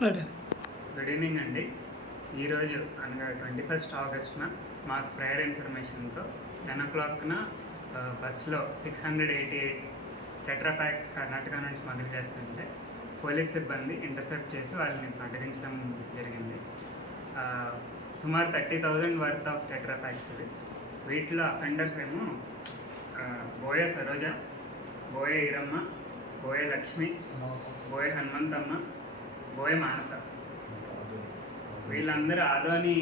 Good evening అండి. ఈరోజు అనగా 21st ఆగస్ట్న మాకు ప్రేయర్ ఇన్ఫర్మేషన్తో 10 o'clockన బస్సులో 688 టెట్రాప్యాక్స్ కర్ణాటక నుంచి స్మగుల్ చేస్తుంటే పోలీస్ సిబ్బంది ఇంటర్సెప్ట్ చేసి వాళ్ళని అడ్డగించడం జరిగింది. సుమారు 30,000 వర్త్ ఆఫ్ టెట్రాప్యాక్స్ ఇవి. వీటిలో అఫెండర్స్ ఏమో బోయ సరోజ, బోయ ఈరమ్మ, బోయ లక్ష్మి, బోయ హనుమంతమ్మ, బోయ మానస. వీళ్ళందరూ ఆదోని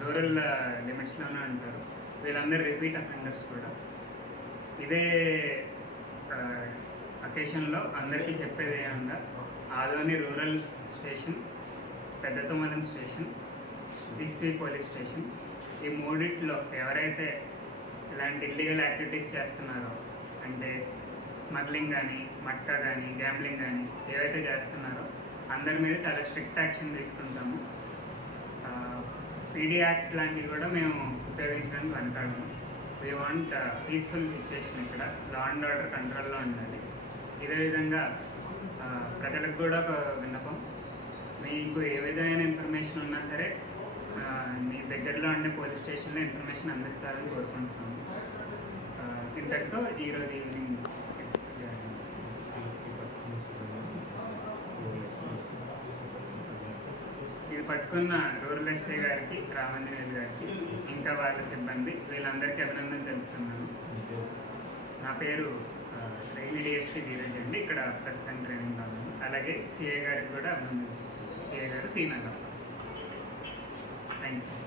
రూరల్ లిమిట్స్లోనే ఉంటారు. వీళ్ళందరూ రిపీట్ అఫెండర్స్ కూడా. ఇదే అకేషన్లో అందరికీ చెప్పేది ఏమన్నా, ఆదోని రూరల్ స్టేషన్, పెద్ద తుమ్మలం స్టేషన్, డిసి పోలీస్ స్టేషన్, ఈ మూడిట్లో ఎవరైతే ఇలాంటి ఇల్లీగల్ యాక్టివిటీస్ చేస్తున్నారో, అంటే స్మగ్లింగ్ కానీ, మట్కా కానీ, గ్యాంబ్లింగ్ కానీ ఏవైతే చేస్తున్నారో అందరి మీద చాలా స్ట్రిక్ట్ యాక్షన్ తీసుకుంటాము. పీడీ యాక్ట్ లాంటివి కూడా మేము ఉపయోగించడానికి వెనకాడము. We want peaceful situation. ఇక్కడ లా అండ్ ఆర్డర్ కంట్రోల్లో ఉండాలి. ఇదే విధంగా ప్రజలకు కూడా ఒక విన్నపం, మీకు ఏ విధమైన ఇన్ఫర్మేషన్ ఉన్నా సరే మీ దగ్గరలో ఉండే పోలీస్ స్టేషన్లో ఇన్ఫర్మేషన్ అందిస్తారని కోరుకుంటున్నాము. ఇంతటితో ఈరోజు ఈవినింగ్ ఇది పట్టుకున్న రూరల్ ఎస్ఐ గారికి, రామాంజనేయులు గారికి, ఇంకా వాళ్ళ సిబ్బంది, వీళ్ళందరికీ అభినందన తెలుపుతున్నాను. నా పేరు ట్రైనీ డిఎస్పీ ధీరజ్ అండి. ఇక్కడ ప్రస్తుతం ట్రైనింగ్ కావాలి. అలాగే సిఐ గారికి కూడా అభినందించాను. సిఐ గారు శ్రీనగర్. Thank you.